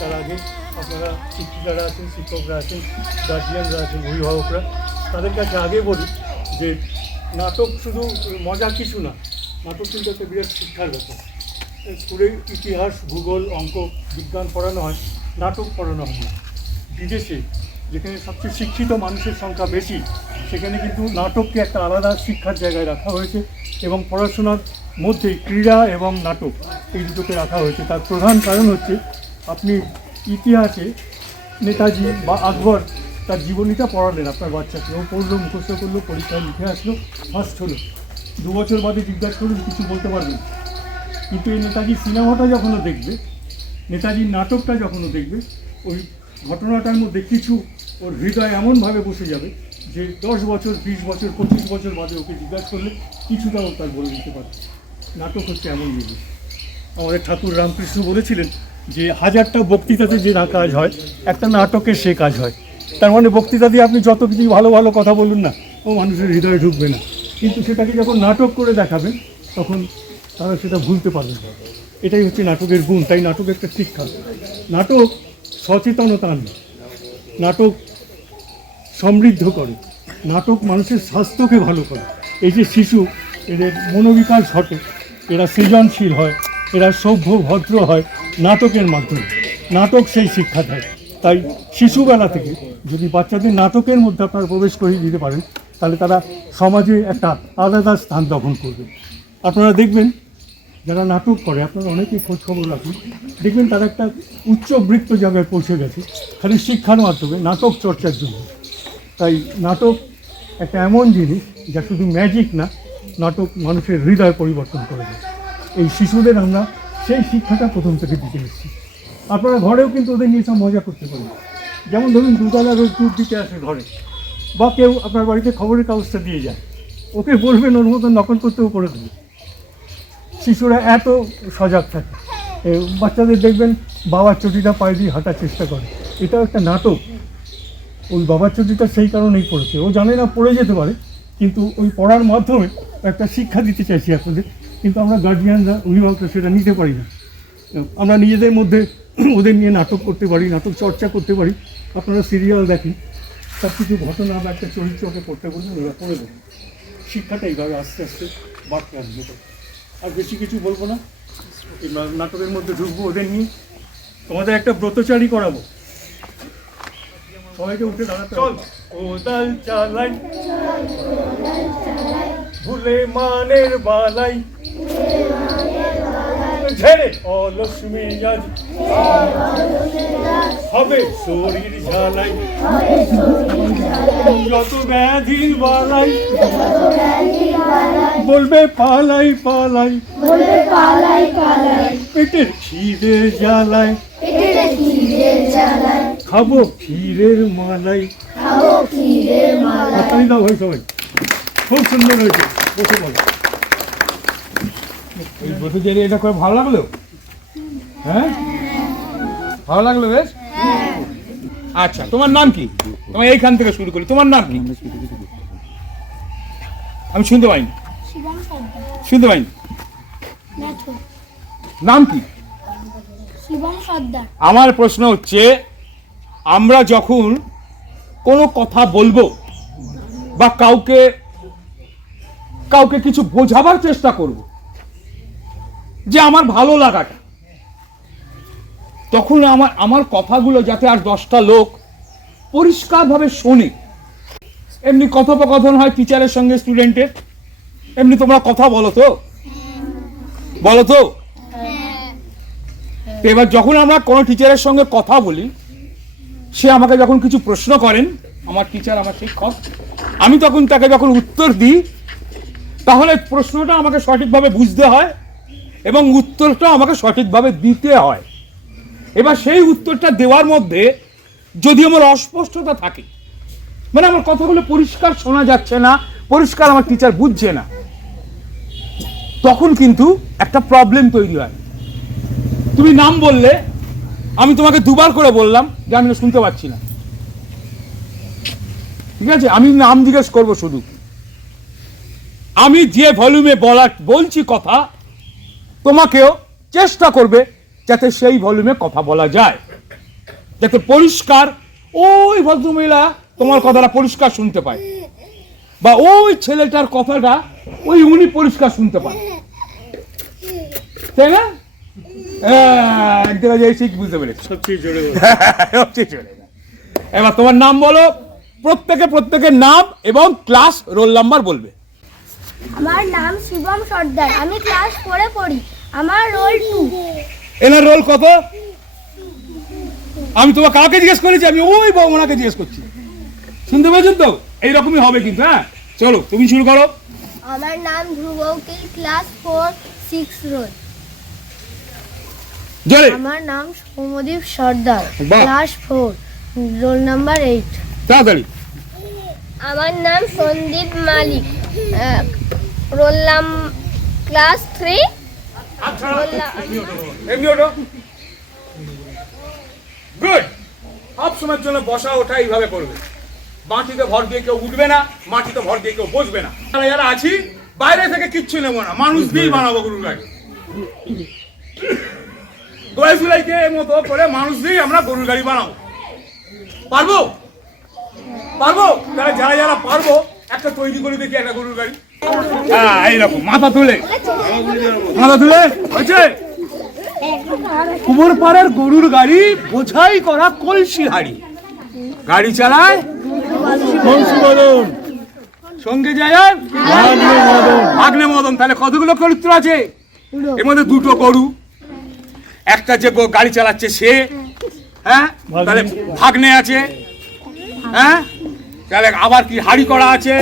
তার আগে আপনারা শিক্ষিকারা আছেন, শিক্ষকরা আছেন, গার্জিয়ানরা আছেন, অভিভাবকরা, তাদের কাছে আগে বলি যে নাটক শুধু মজার কিছু না, নাটক কিন্তু একটা বিরাট শিক্ষার ব্যাপার। স্কুলে ইতিহাস, ভূগোল, অঙ্ক, বিজ্ঞান পড়ানো হয়, নাটক পড়ানো হয় না। বিদেশে যেখানে সবচেয়ে শিক্ষিত মানুষের সংখ্যা বেশি, সেখানে কিন্তু নাটককে একটা আলাদা শিক্ষার জায়গায় রাখা হয়েছে এবং পড়াশোনার মধ্যে ক্রীড়া এবং নাটক এই দুটোকে রাখা হয়েছে। তার প্রধান কারণ হচ্ছে আপনি ইতিহাসে নেতাজি বা আকবর তার জীবনীটা পড়ালেন আপনার বাচ্চাকে, ও পড়লো, মুখস্থ করলো, পরীক্ষায় লিখে আসলো, ফার্স্ট হলো। 2 বছর বাদে জিজ্ঞাসা করুন, কিছু বলতে পারবেন। কিন্তু এই নেতাজির সিনেমাটা যখনও দেখবে, নেতাজির নাটকটা যখনও দেখবে, ওই ঘটনাটার মধ্যে কিছু ওর হৃদয় এমনভাবে বসে যাবে যে 10 বছর, 20 বছর, 25 বছর বাদে ওকে জিজ্ঞাসা করলে কিছুটাও তার বলে দিতে পারে। নাটক হচ্ছে এমন জিনিস। আমাদের ঠাকুর রামকৃষ্ণ বলেছিলেন যে 1000টা বক্তৃতাতে যে না কাজ হয়, একটা নাটকের সে কাজ হয়। তার মানে বক্তৃতা দিয়ে আপনি যত কিছু ভালো ভালো কথা বলুন না, ও মানুষের হৃদয়ে ঢুকবে না। কিন্তু সেটাকে যখন নাটক করে দেখাবেন, তখন তারা সেটা ভুলতে পারবে না। এটাই হচ্ছে নাটকের গুণ। তাই নাটক একটা শিক্ষা। নাটক সচেতনতা আনে, নাটক সমৃদ্ধ করে, নাটক মানুষের স্বাস্থ্যকে ভালো করে। এই যে শিশু, এদের মনোবিকাশ ঘটে, এরা সৃজনশীল হয়, এরা সভ্য ভদ্র হয় নাটকের মাধ্যমে। নাটক সেই শিক্ষা দেয়। তাই শিশুবেলা থেকে যদি বাচ্চাদের নাটকের মধ্যে আপনারা প্রবেশ করিয়ে দিতে পারেন, তাহলে তারা সমাজে একটা আলাদা স্থান দখল করবে। আপনারা দেখবেন যারা নাটক করে, আপনারা অনেকেই খোঁজখবর রাখুন, দেখবেন তারা একটা উচ্চবৃত্ত জায়গায় পৌঁছে গেছে খালি শিক্ষার মাধ্যমে, নাটক চর্চার জন্য। তাই নাটক একটা এমন জিনিস যা শুধু ম্যাজিক না, নাটক মানুষের হৃদয় পরিবর্তন করে দেয়। এই শিশুদের আমরা সেই শিক্ষাটা প্রথম থেকে দিতে এসেছি। আপনারা ঘরেও কিন্তু ওদের নিয়ে সব মজা করতে পারেন। যেমন ধরুন দুধওয়ালা রোজ দুধ দিতে আসে ঘরে, বা কেউ আপনার বাড়িতে খবরের কাগজটা দিয়ে যায়, ওকে বলবেন ওর মতো নকল করতেও করে দেবে। শিশুরা এত সজাগ থাকে। বাচ্চাদের দেখবেন বাবার চটিটা পায়ে দিয়ে হাঁটার চেষ্টা করে, এটাও একটা নাটক। ওই বাবার চটিটা সেই কারণেই পড়েছে, ও জানে না পড়ে যেতে পারে, কিন্তু ওই পড়ার মাধ্যমে একটা শিক্ষা দিতে চাইছি আপনাদের। কিন্তু আমরা গার্জিয়ানরা, অভিভাবকরা সেটা নিতে পারি না। আমরা নিজেদের মধ্যে ওদের নিয়ে নাটক করতে পারি, নাটক চর্চা করতে পারি। আপনারা সিরিয়াল দেখেন, সব কিছু ঘটনা বা একটা চরিত্রকে পড়তে বলবেন, ওরা পড়ে দেবেন। শিক্ষাটা এইভাবে আস্তে আস্তে বাড়তে আসবে। আর বেশি কিছু বলবো না, নাটকের মধ্যে ঢুকবো ওদের নিয়ে। তোমাদের একটা ব্রতচারী করাবো, সবাইকে উঠে দাঁড়াতে চল। কোদাল চালাই ভুলে মানের বালাই, ঝেড়ে অলস মেজাজ হবে শরীর ঝালাই, যত ব্যাধির বালাই বলবে পালাই পালাই, পেটের খিদে জ্বালায় খাবো ক্ষীরের মালাই। হাততালি দাও ভাই সবাই, খুব সুন্দর হয়েছে। বসে বলো, এই ব্রতচারী এটা করে ভালো লাগলো? হ্যাঁ, ভালো লাগলো বেশ। আচ্ছা, তোমার নাম কি? তোমার এইখান থেকে শুরু করি, তোমার নাম কি? আমি শুনতে পাইনি, শুনতে পাইনি। নাম কি? আমার প্রশ্ন হচ্ছে, আমরা যখন কোনো কথা বলবো বা কাউকে কাউকে কিছু বোঝাবার চেষ্টা করব, যে আমার ভালো লাগাটা, তখন আমার কথাগুলো যাতে আর 10টা লোক পরিষ্কারভাবে শোনে। এমনি কথোপকথন হয় টিচারের সঙ্গে স্টুডেন্টের, এমনি তোমরা কথা বলো তো, বলো তো। এবার যখন আমরা কোনো টিচারের সঙ্গে কথা বলি, সে আমাকে যখন কিছু প্রশ্ন করেন, আমার টিচার, আমার শিক্ষক, আমি তখন তাকে যখন উত্তর দিই, তাহলে প্রশ্নটা আমাকে সঠিকভাবে বুঝতে হয় এবং উত্তরটা আমাকে সঠিকভাবে দিতে হয়। এবার সেই উত্তরটা দেওয়ার মধ্যে যদি আমার অস্পষ্টতা থাকে, মানে আমার কথাগুলো পরিষ্কার শোনা যাচ্ছে না, পরিষ্কার আমার টিচার বুঝছে না, তখন কিন্তু একটা প্রবলেম তৈরি হয়। তুমি নাম বললে, আমি তোমাকে 2বার করে বললাম যে আমি শুনতে পাচ্ছি না, ঠিক আছে? আমি নাম জিজ্ঞেস করবো শুধু, আমি যে ভলিউমে বলছি কথা, তোমাকেও চেষ্টা করবে যাতে সেই ভলিউমে কথা বলা যায়, যাতে পরিষ্কার ওই ভদ্রমহিলা তোমার কথাটা পরিষ্কার শুনতে পায়, বা ওই ছেলেটার কথাটা উনি পরিষ্কার শুনতে পায়, তাই না? একদিন ঠিক বুঝতে পেরেছি। সবচেয়ে জোরে বলো। সবচেয়ে জোরে। এবার তোমার নাম বলো, প্রত্যেকের নাম এবং ক্লাস রোল নাম্বার বলবে। আমার নাম শিবম সর্দার, আমি ক্লাস 4-এ পড়ি, আমার রোল 2। এনার রোল কত? আমি তোমার কাকে জিজ্ঞেস করেছি? আমি ওই বৌমনাকে জিজ্ঞেস করছি। শুনতে পেয়েছেন তো? এইরকমই হবে কিন্তু। হ্যাঁ, চলো তুমি শুরু করো। আমার নাম ধ্রুব উকিল, ক্লাস 4-6 রোল। জোরে। আমার নাম সৌমদীপ সর্দার, বাহ। Class 4, roll number 8। তাড়াতাড়ি। আমার নাম সন্দীপ মালিক, রোল ক্লাস 3। এমনি ওঠো। গুড। সব সময়ের জন্য বসা ওঠা এইভাবে করবে। মাটিতে ভর দিয়ে কেউ উঠবে না, মাটিতে ভর দিয়ে কেউ বসবে না। যারা আছি বাইরে থেকে কিচ্ছু নেবো না, মানুষ দিয়েই বানাবো গরুর গাড়ি। দোলাই ফুলাইকে মতো করে মানুষ দিয়েই আমরা গরুর গাড়ি বানাবো। পারবো? যারা পারবো একটা তৈরি করে দেখি একটা গরুর গাড়ি। হ্যাঁ, এইরকম মাথা তুলে হয়েছে। কুমোর পাড়ার গরুর গাড়ি বোঝাই করা কলসি হাড়ি, গাড়ি চালায় বংশীবদন, সঙ্গে যায় ভাগ্নে মদন। মদন। তাহলে কতগুলো চরিত্র আছে এর মধ্যে? দুটো গরু, একটা যে গাড়ি চালাচ্ছে সে, হ্যাঁ, তাহলে ভাগ্নে আছে, হ্যাঁ, তাহলে আবার কি হাড়ি করা আছে,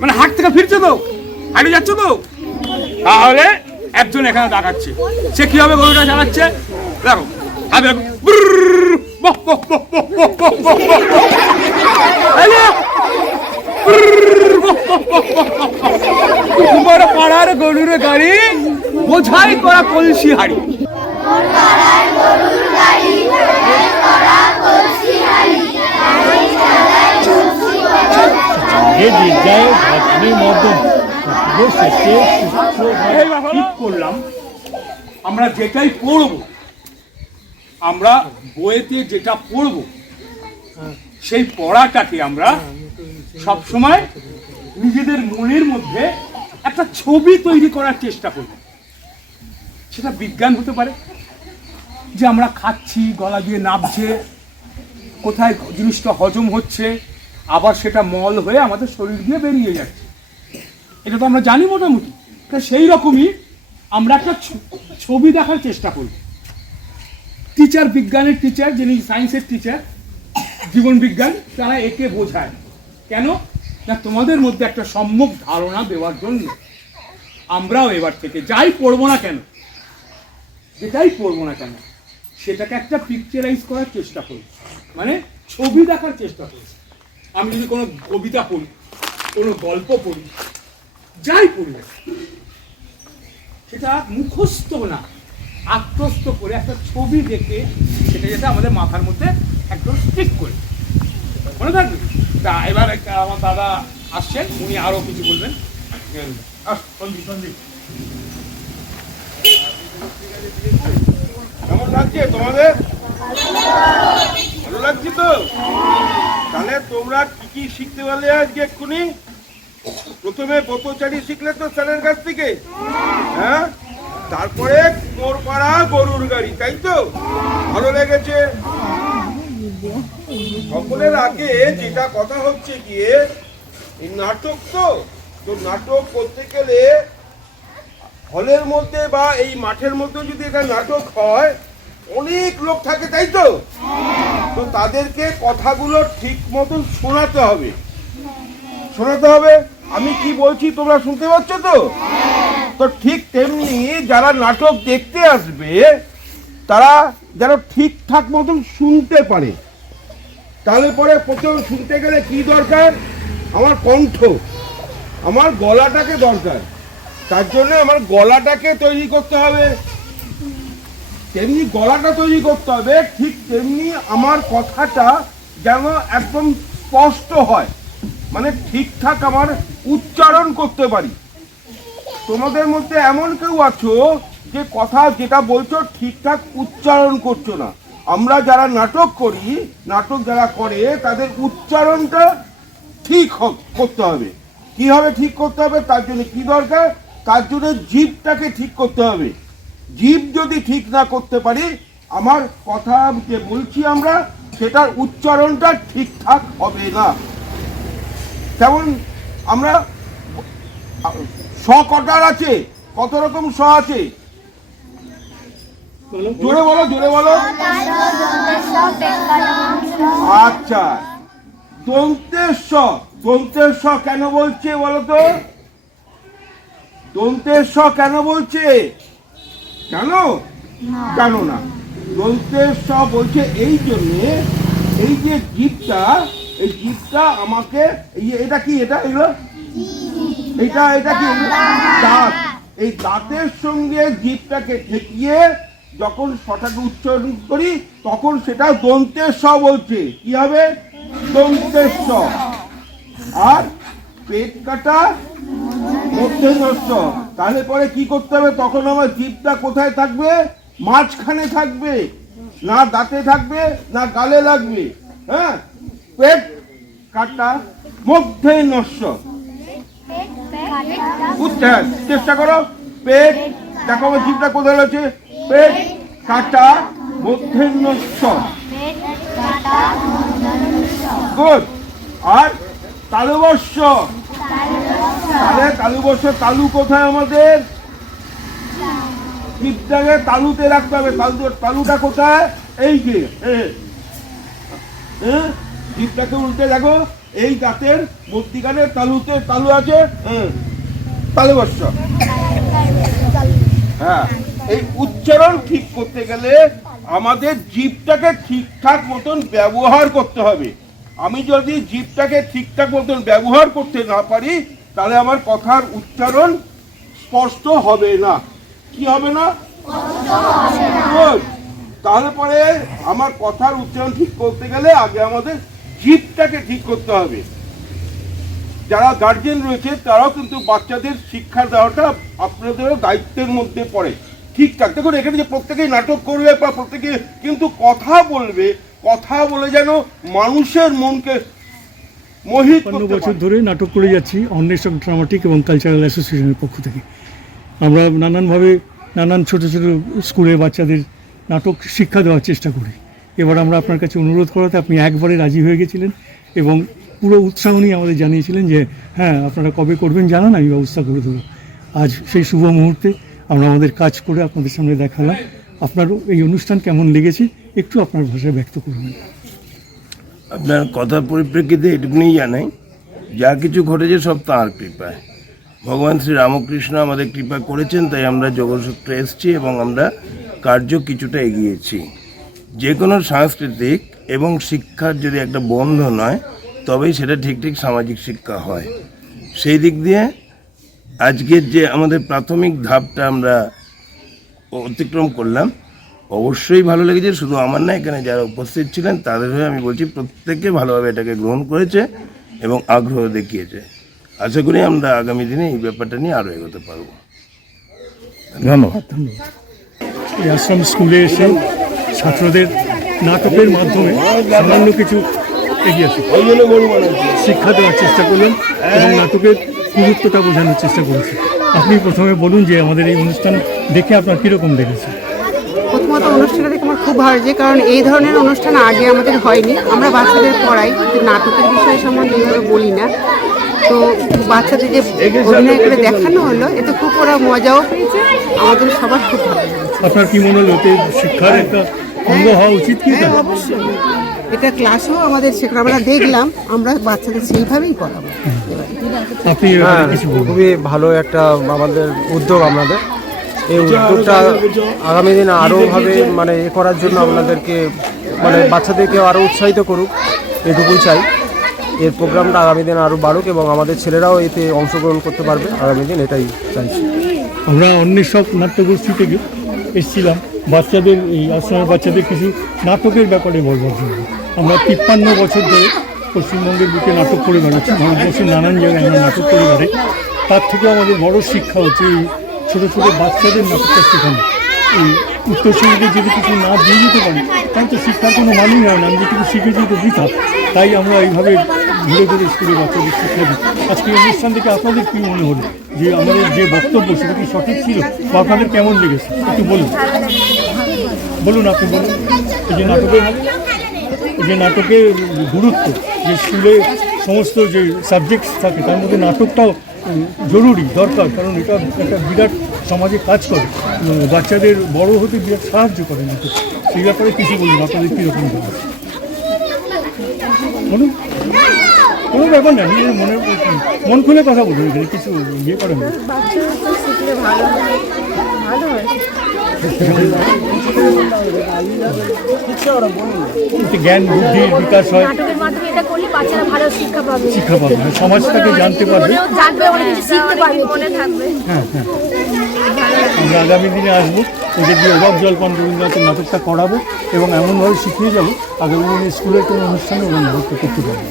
মানে হাট থেকে ফিরছে তো, হাড়ি যাচ্ছে তো, তাহলে একজন এখানে দেখাচ্ছে, সে কিভাবে গরুটা চালাচ্ছে দেখো। পাড়ার গরুর গাড়ি বোঝাই করা কলসি হাড়ি। ঠিক করলাম, আমরা যেটাই পড়বো, আমরা বইতে যেটা পড়বো সেই পড়াটাকে আমরা সবসময় নিজেদের মনের মধ্যে একটা ছবি তৈরি করার চেষ্টা করব। সেটা বিজ্ঞান হতে পারে, যে আমরা খাচ্ছি, গলা দিয়ে নাবছে, কোথায় জিনিসটা হজম হচ্ছে, আবার সেটা মল হয়ে আমাদের শরীর দিয়ে বেরিয়ে যাচ্ছে, এটা তো আমরা জানি মোটামুটি। সেই রকমই আমরা একটা ছবি দেখার চেষ্টা করব। টিচার, বিজ্ঞানের টিচার, যিনি সায়েন্সের টিচার, জীবন বিজ্ঞান, তারা একে বোঝায় কেন না তোমাদের মধ্যে একটা সম্যক ধারণা দেওয়ার জন্য। আমরাও এবার থেকে যাই পড়বো না কেন, যেটাই পড়বো না কেন, সেটাকে একটা পিকচারাইজ করার চেষ্টা করি, মানে ছবি দেখার চেষ্টা করি। আমি যদি কোনো কবিতা পড়ি, কোনো গল্প পড়ি, যাই পড়ি, সেটা মুখস্থ না, আত্মস্থ করে একটা ছবি দেখে সেটা যাতে আমাদের মাথার মধ্যে একদম ঠিক করে মনে থাকবে। তা এবার আমার দাদা আসছেন, উনি আরো কিছু বলবেন। কেমন লাগছে তোমাদের? ভালো লাগছে তো? তাহলে তোমরা কি কি শিখতে পারলে আজকে? এক্ষুনি প্রথমে ব্রতচারী শিখলে তো স্যারের কাছ থেকে, হ্যাঁ, তারপরে কুমোর পাড়া গরুর গাড়ি, তাই তো? ভালো লেগেছে? সকলের আগে যেটা কথা হচ্ছে গিয়ে, এই নাটক তো নাটক করতে গেলে হলের মধ্যে বা এই মাঠের মধ্যে যদি এটা নাটক হয়, অনেক লোক থাকে, তাই তো? তো তাদেরকে কথাগুলো ঠিক মতন শোনাতে হবে। আমি কি বলছি তোমরা শুনতে পাচ্ছ তো? তো ঠিক তেমনি যারা নাটক দেখতে আসবে তারা যেন ঠিকঠাক মতন শুনতে পারে। তাহলে পরে প্রথম শুনতে গেলে কি দরকার? আমার কণ্ঠ, আমার গলাটাকে দরকার। তার জন্য আমার গলাটাকে তৈরি করতে হবে। তেমনি গলাটা তৈরি করতে হবে, ঠিক তেমনি আমার কথাটা যেন একদম স্পষ্ট হয়। মানে ঠিকঠাক আমার উচ্চারণ করতে পারি। তোমাদের মধ্যে এমন কেউ আছো যে কথা যেটা বলছো ঠিকঠাক উচ্চারণ করছো না। আমরা যারা নাটক করি, নাটক যারা করে তাদের উচ্চারণটা ঠিক করতে হবে। কিভাবে ঠিক করতে হবে? তার জন্য কি দরকার? তার জন্য জিভটাকে ঠিক করতে হবে। জিভ যদি ঠিক না করতে পারি, আমার কথা যে বলছি আমরা সেটার উচ্চারণটা ঠিকঠাক হবে না। যেমন আমরা স কটার আছে, কত রকম স আছে? জোরে বলো, জোরে বলো। আচ্ছা, দন্তের স, দন্তের স কেন বলছে বলো তো? দন্তের স কেন বলছে? জানো? জানো না। দন্তের স বলছে এই জন্যে, এই যে জিভটা, এই জিভটা আমাকে, এটা কি, এটা এগুলো, এটা কি দাঁত, এই দাঁতের সঙ্গে জিভটাকে ঠেকিয়ে যখন সটাকে উচ্চারণ করি তখন সেটা দন্তের স বলছে। কি হবে? দন্তের স। আর পেট কাটা মূর্ধন্য স। তাহলে পরে কি করতে হবে? তখন আমার জিভটা কোথায় থাকবে? মাঝখানে থাকবে, না দাঁতে থাকবে না গালে লাগবে। হ্যাঁ, পেট কাটা মূর্ধন্য স। চেষ্টা করো। পেট, দেখো আমার জিভটা কোথায় রয়েছে? পেট কাটা মূর্ধন্য স। গুড। আর তালুবস্য, তাহলে তালুবস্য, তালু কোথায় আমাদের? জিভটাকে তালুতে রাখতে হবে। তালুটা কোথায়? এই যে জিভটাকে উল্টে দেখো, এই দাঁতের মধ্যিখানে তালুতে তালু আছে, তালুবস্য। হ্যাঁ, এই উচ্চারণ ঠিক করতে গেলে আমাদের জিভটাকে ঠিকঠাক মতন ব্যবহার করতে হবে। আমি যদি জিভটাকে ঠিকঠাক মতন ব্যবহার করতে না পারি তাহলে আমার কথার উচ্চারণ স্পষ্ট হবে না। কি হবে না? তাহলে পরে আমার কথার উচ্চারণ ঠিক করতে গেলে আগে আমাদের জিভটাকে ঠিক করতে হবে। যারা গার্জেন রয়েছে তারাও কিন্তু বাচ্চাদের শিক্ষা দেওয়াটা আপনাদেরও দায়িত্বের মধ্যে পড়ে। ঠিকঠাক দেখুন, এখানে যে প্রত্যেকেই নাটক করবে বা প্রত্যেকে কিন্তু কথা বলবে, কথা বলে যেন মানুষের মনকে মোহিত করতে ৫ বছর পারে। ধরে নাটক করে যাচ্ছি অন্বেষক ড্রামাটিক এবং কালচারাল অ্যাসোসিয়েশনের পক্ষ থেকে। আমরা নানানভাবে নানান ছোট ছোট স্কুলে বাচ্চাদের নাটক শিক্ষা দেওয়ার চেষ্টা করি। এবার আমরা আপনার কাছে অনুরোধ করাতে আপনি একবারে রাজি হয়ে গেছিলেন এবং পুরো উৎসাহ নিয়ে আমাদের জানিয়েছিলেন যে হ্যাঁ, আপনারা কবে করবেন জানান, আমি ব্যবস্থা করে দেবো। আজ সেই শুভ মুহূর্তে আমরা আমাদের কাজ করে আপনাদের সামনে দেখালাম। আপনার এই অনুষ্ঠান কেমন লেগেছে একটু আপনার ভাষায় ব্যক্ত করবেন। আপনার কথার পরিপ্রেক্ষিতে এটুকুনি জানাই, যা কিছু ঘটেছে সব তাঁর কৃপায়। ভগবান শ্রী রামকৃষ্ণ আমাদের কৃপা করেছেন, তাই আমরা যোগসূত্রে এসেছি এবং আমরা কার্য কিছুটা এগিয়েছি। যে কোনো সাংস্কৃতিক এবং শিক্ষার যদি একটা বন্ধন হয় তবেই সেটা ঠিক ঠিক সামাজিক শিক্ষা হয়। সেই দিক দিয়ে আজকের যে আমাদের প্রাথমিক ধাপটা আমরা অতিক্রম করলাম, অবশ্যই ভালো লেগেছে। শুধু আমার না, এখানে যারা উপস্থিত ছিলেন তাদের হয়ে আমি বলছি, প্রত্যেকে ভালোভাবে এটাকে গ্রহণ করেছে এবং আগ্রহ দেখিয়েছে। আশা করি আমরা আগামী দিনে এই ব্যাপারটা নিয়ে আরও এগোতে পারবো। ধন্যবাদ। এই আশ্রম স্কুলে এসে ছাত্রদের নাটকের মাধ্যমে সামান্য কিছু এগিয়েছে শিক্ষা দেওয়ার চেষ্টা করলেন এবং নাটকের গুরুত্বটা বোঝানোর চেষ্টা করেছে। আপনি প্রথমে বলুন যে আমাদের এই অনুষ্ঠান দেখে আপনার কীরকম লেগেছে? প্রথমত অনুষ্ঠানটা দেখে আমার খুব ভালো লাগছে, কারণ এই ধরনের অনুষ্ঠান আগে আমাদের হয়নি। আমরা বাচ্চাদের পড়াই, কিন্তু নাটকের বিষয় সম্বন্ধে এইভাবে বলি না। তো বাচ্চাদের যে অভিনয় করে দেখানো হলো, এতে খুব ওরা মজাও পেয়েছে, আমাদের সবার খুব ভালো লেগেছে। আপনার কি মনে হলো এতে শিক্ষার একটা অঙ্গ হওয়া উচিত কি? হ্যাঁ, অবশ্যই এটা ক্লাসেও আমাদের শেখানো, আমরা দেখলাম, আমরা বাচ্চাদের সেইভাবেই পড়াবো। আপনি কিছু বলুন। খুবই ভালো একটা আমাদের উদ্যোগ। আমাদের এই উদ্যোগটা আগামী দিনে আরোভাবে মানে এ করার জন্য আপনাদেরকে মানে বাচ্চাদেরকে আরও উৎসাহিত করুক, এটুকুই চাই। এর প্রোগ্রামটা আগামী দিনে আরও বাড়ুক এবং আমাদের ছেলেরাও এতে অংশগ্রহণ করতে পারবে আগামী দিন, এটাই চাইছি। আমরা অন্বেষক নাট্যগোষ্ঠী থেকে এসেছিলাম বাচ্চাদের, এই আশ্রমের বাচ্চাদের কিছু নাটকের ব্যাপারে বলবার জন্য। আমরা 53 বছর ধরে পশ্চিমবঙ্গের বুকে নাটক করে বেড়াচ্ছি, ভারতবর্ষের নানান জায়গায় আমরা নাটক করে বেড়াই। তার থেকে আমাদের বড় শিক্ষা হচ্ছে এই ছোটো ছোটো বাচ্চাদের নাটকটা শেখানো। এই উত্তরসূরিতে যদি কিছু না দিয়ে যেতে পারি তাহলে তো শিক্ষার কোনো মানই হয় না, আমি যেটুকু শিখেছি তো বৃথা। তাই আমরা এইভাবে ঘুরে ঘুরে স্কুলে বাচ্চাদের শিক্ষা দিই। আজকে এই অনুষ্ঠান থেকে আপনাদের কী মনে হলো, যে আমাদের যে বক্তব্য সেটা কি সঠিক ছিল, বা আপনাদের কেমন লেগেছে একটু বলুন, বলুন আপনি বলুন। এই যে নাটকের গুরুত্ব, যে স্কুলে সমস্ত যে সাবজেক্টস থাকে তার মধ্যে নাটকটাও জরুরি, দরকার, কারণ এটা একটা বিরাট সমাজে কাজ করে, বাচ্চাদের বড় হতে বিরাট সাহায্য করে নাটক। সেই ব্যাপারে কিছু বলুন, আপনাদের কীরকম বলুন। কোনো ব্যাপার না, নিজের মন খুলে কথা বলুন, এখানে কিছু ইয়ে করেন না। জ্ঞান বুদ্ধির বিকাশ হয়, নাটকের মাধ্যমে এটা করলে বাচ্চারা ভালো শিক্ষা পাবে, সমাজটাকে জানতে পারবে, অনেক কিছু শিখতে পারবে, মনে থাকবে। হ্যাঁ হ্যাঁ, আমরা আগামী দিনে আসবো, ওদের দিয়ে অভাব জলপান রবীন্দ্রনাথের নাটকটা করাবো এবং এমনভাবে শিখিয়ে যাবো আগামী দিনে স্কুলের কোনো অনুষ্ঠানে ওরা নাটকটা করতে পারবে।